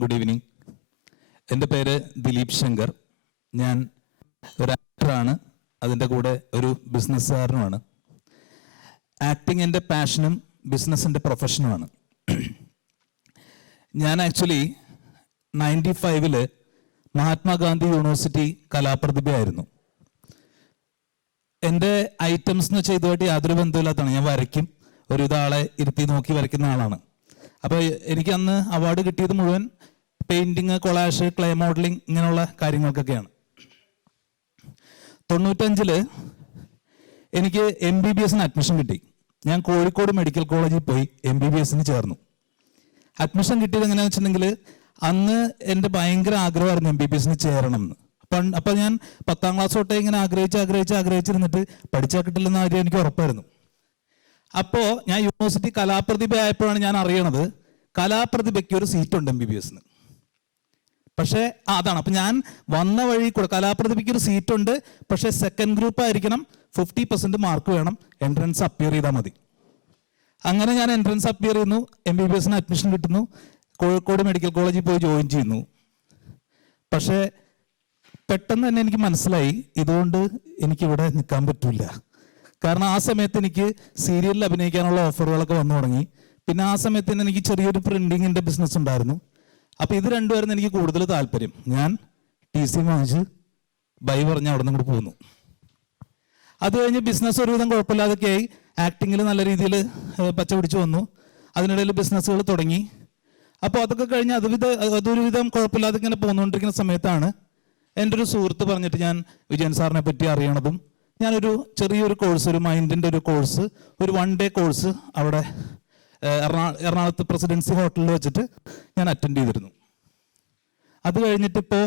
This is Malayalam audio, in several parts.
ഗുഡ് ഈവനിങ് എന്റെ പേര് ദിലീപ് ശങ്കർ. ഞാൻ ഒരു ആക്ടറാണ് അതിന്റെ കൂടെ ഒരു ബിസിനസ്സുകാരനുമാണ് ആക്ടിങ് എന്റെ പാഷനും ബിസിനസ്സിന്റെ പ്രൊഫഷനുമാണ് ഞാൻ ആക്ച്വലി നയന്റി ഫൈവിൽ മഹാത്മാഗാന്ധി യൂണിവേഴ്സിറ്റി കലാപ്രതിഭയായിരുന്നു. എന്റെ ഐറ്റംസ് എന്ന് വെച്ചാൽ ഇതുമായിട്ട് യാതൊരു ബന്ധമില്ലാത്തതാണ് ഞാൻ വരയ്ക്കും. ഒരു ഇതാളെ ഇരുത്തി നോക്കി വരയ്ക്കുന്ന ആളാണ്. അപ്പോൾ എനിക്ക് അന്ന് അവാർഡ് കിട്ടിയത് മുഴുവൻ പെയിന്റിങ് കൊളാഷ് ക്ലേ മോഡലിംഗ് ഇങ്ങനെയുള്ള കാര്യങ്ങൾക്കൊക്കെയാണ്. തൊണ്ണൂറ്റഞ്ചിൽ എനിക്ക് എം ബി ബി എസിന് അഡ്മിഷൻ കിട്ടി. ഞാൻ കോഴിക്കോട് മെഡിക്കൽ കോളേജിൽ പോയി എം ബി ബി എസിന് ചേർന്നു. അഡ്മിഷൻ കിട്ടിയത് എങ്ങനെയാണെന്ന് വെച്ചിട്ടുണ്ടെങ്കിൽ അന്ന് എന്റെ ഭയങ്കര ആഗ്രഹമായിരുന്നു എം ബി ബി എസിന് ചേരണം എന്ന് അപ്പം അപ്പം ഞാൻ പത്താം ക്ലാസ് തൊട്ടേ ഇങ്ങനെ ആഗ്രഹിച്ച് ആഗ്രഹിച്ച് ആഗ്രഹിച്ചിരുന്നിട്ട് പഠിച്ചാൽ കിട്ടില്ലെന്ന കാര്യം എനിക്ക് ഉറപ്പായിരുന്നു. അപ്പോൾ ഞാൻ യൂണിവേഴ്സിറ്റി കലാപ്രതിഭ ആയപ്പോഴാണ് ഞാൻ അറിയണത് കലാപ്രതിഭയ്ക്ക് ഒരു സീറ്റ് ഉണ്ട് എം ബി ബി എസിന് പക്ഷേ അതാണ്. അപ്പം ഞാൻ വന്ന വഴി കൂടെ കലാപ്രതിഭയ്ക്ക് ഒരു സീറ്റുണ്ട്. പക്ഷേ സെക്കൻഡ് ഗ്രൂപ്പ് ആയിരിക്കണം. ഫിഫ്റ്റി പെർസെന്റ് മാർക്ക് വേണം. എൻട്രൻസ് അപ്പിയർ ചെയ്താൽ മതി. അങ്ങനെ ഞാൻ എൻട്രൻസ് അപ്പിയർ ചെയ്യുന്നു. എം ബി ബി എസിന് അഡ്മിഷൻ കിട്ടുന്നു. കോഴിക്കോട് മെഡിക്കൽ കോളേജിൽ പോയി ജോയിൻ ചെയ്യുന്നു. പക്ഷേ പെട്ടെന്ന് തന്നെ എനിക്ക് മനസ്സിലായി. ഇതുകൊണ്ട് എനിക്കിവിടെ നിൽക്കാൻ പറ്റില്ല കാരണം ആ സമയത്ത് എനിക്ക് സീരിയലിൽ അഭിനയിക്കാനുള്ള ഓഫറുകളൊക്കെ വന്നു തുടങ്ങി. പിന്നെ ആ സമയത്ത് തന്നെ എനിക്ക് ചെറിയൊരു പ്രിന്റിങ്ങിന്റെ ബിസിനസ് ഉണ്ടായിരുന്നു. അപ്പോൾ ഇത് രണ്ടുപേരും എനിക്ക് കൂടുതൽ താല്പര്യം. ഞാൻ ടി സി വാങ്ങിച്ച് ബൈ പറഞ്ഞ് അവിടെ നിന്ന് പോന്നു. അത് കഴിഞ്ഞ് ബിസിനസ് ഒരുവിധം കുഴപ്പമില്ലാതൊക്കെ ആയി. ആക്ടിങ്ങിൽ നല്ല രീതിയിൽ പച്ച പിടിച്ചു വന്നു. അതിനിടയിൽ ബിസിനസ്സുകൾ തുടങ്ങി. അപ്പോൾ അതൊക്കെ കഴിഞ്ഞ് അതുവിധ അതൊരുവിധം കുഴപ്പമില്ലാതെ ഇങ്ങനെ പോന്നുകൊണ്ടിരിക്കുന്ന സമയത്താണ് എന്റെ ഒരു സുഹൃത്ത് പറഞ്ഞിട്ട് ഞാൻ വിജയൻ സാറിനെ പറ്റി അറിയണതും. ഞാനൊരു ചെറിയൊരു കോഴ്സ് ഒരു മൈൻഡിന്റെ ഒരു കോഴ്സ് ഒരു വൺ ഡേ കോഴ്സ് അവിടെ എറണാകുളത്ത് പ്രസിഡൻസി ഹോട്ടലിൽ വെച്ചിട്ട് ഞാൻ അറ്റൻഡ് ചെയ്തിരുന്നു. അത് കഴിഞ്ഞിട്ട് ഇപ്പോൾ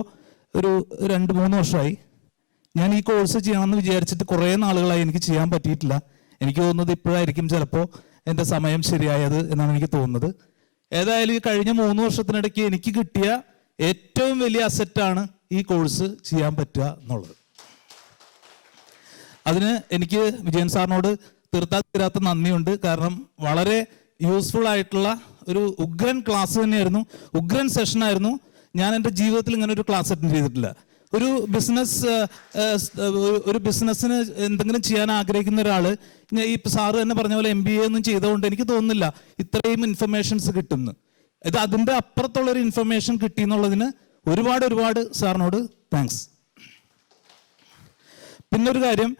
ഒരു രണ്ട് മൂന്ന് വർഷമായി ഞാൻ ഈ കോഴ്സ് ചെയ്യണമെന്ന് വിചാരിച്ചിട്ട് കുറേ നാളുകളായി എനിക്ക് ചെയ്യാൻ പറ്റിയിട്ടില്ല. എനിക്ക് തോന്നുന്നത് ഇപ്പോഴായിരിക്കും ചിലപ്പോൾ എന്റെ സമയം ശരിയായത് എന്നാണ് എനിക്ക് തോന്നുന്നത്. ഏതായാലും ഈ കഴിഞ്ഞ മൂന്ന് വർഷത്തിനിടയ്ക്ക് എനിക്ക് കിട്ടിയ ഏറ്റവും വലിയ അസറ്റാണ് ഈ കോഴ്സ് ചെയ്യാൻ പറ്റുക എന്നുള്ളത്. അതിന് എനിക്ക് വിജയൻ സാറിനോട് തീർത്താ തീരാത്ത നന്ദിയുണ്ട്. കാരണം വളരെ യൂസ്ഫുൾ ആയിട്ടുള്ള ഒരു ഉഗ്രൻ ക്ലാസ് തന്നെയായിരുന്നു. ഉഗ്രൻ സെഷൻ ആയിരുന്നു. ഞാൻ എന്റെ ജീവിതത്തിൽ ഇങ്ങനെ ഒരു ക്ലാസ് അറ്റൻഡ് ചെയ്തിട്ടില്ല. ഒരു ബിസിനസ് ഒരു ബിസിനസ്സിന് എന്തെങ്കിലും ചെയ്യാൻ ആഗ്രഹിക്കുന്ന ഒരാൾ ഈ സാറ് തന്നെ പറഞ്ഞ പോലെ എം ബി എ ഒന്നും ചെയ്തുകൊണ്ട് എനിക്ക് തോന്നുന്നില്ല ഇത്രയും ഇൻഫർമേഷൻസ് കിട്ടുന്നു. ഇത് അതിന്റെ അപ്പുറത്തുള്ള ഒരു ഇൻഫർമേഷൻ കിട്ടി എന്നുള്ളതിന് ഒരുപാട് ഒരുപാട് സാറിനോട് താങ്ക്സ് പിന്നൊരു കാര്യം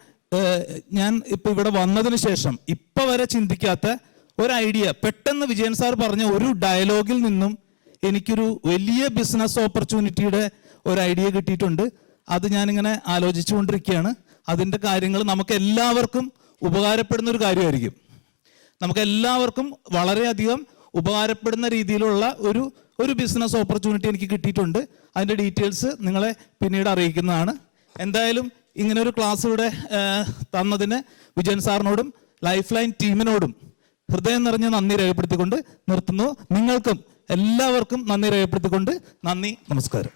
ഞാൻ ഇപ്പം ഇവിടെ വന്നതിന് ശേഷം ഇപ്പം വരെ ചിന്തിക്കാത്ത ഒരു ഐഡിയ പെട്ടെന്ന് വിജയൻ സാർ പറഞ്ഞ ഒരു ഡയലോഗിൽ നിന്നും എനിക്കൊരു വലിയ ബിസിനസ് ഓപ്പർച്യൂണിറ്റിയുടെ ഒരു ഐഡിയ കിട്ടിയിട്ടുണ്ട്. അത് ഞാനിങ്ങനെ ആലോചിച്ചുകൊണ്ടിരിക്കുകയാണ് അതിന്റെ കാര്യങ്ങൾ നമുക്ക് എല്ലാവർക്കും ഉപകാരപ്പെടുന്ന ഒരു കാര്യമായിരിക്കും. നമുക്ക് എല്ലാവർക്കും വളരെയധികം ഉപകാരപ്പെടുന്ന രീതിയിലുള്ള ഒരു ഒരു ബിസിനസ് ഓപ്പർച്യൂണിറ്റി എനിക്ക് കിട്ടിയിട്ടുണ്ട്. അതിന്റെ ഡീറ്റെയിൽസ് നിങ്ങളെ പിന്നീട് അറിയിക്കുന്നതാണ്. എന്തായാലും ഇങ്ങനെ ഒരു ക്ലാസ് ഇവിടെ തന്നതിന് വിജയൻ സാറിനോടും ലൈഫ് ലൈൻ ടീമിനോടും ഹൃദയം നിറഞ്ഞ നന്ദി രേഖപ്പെടുത്തിക്കൊണ്ട് നിർത്തുന്നു. നിങ്ങൾക്കും എല്ലാവർക്കും നന്ദി രേഖപ്പെടുത്തിക്കൊണ്ട് നന്ദി നമസ്കാരം.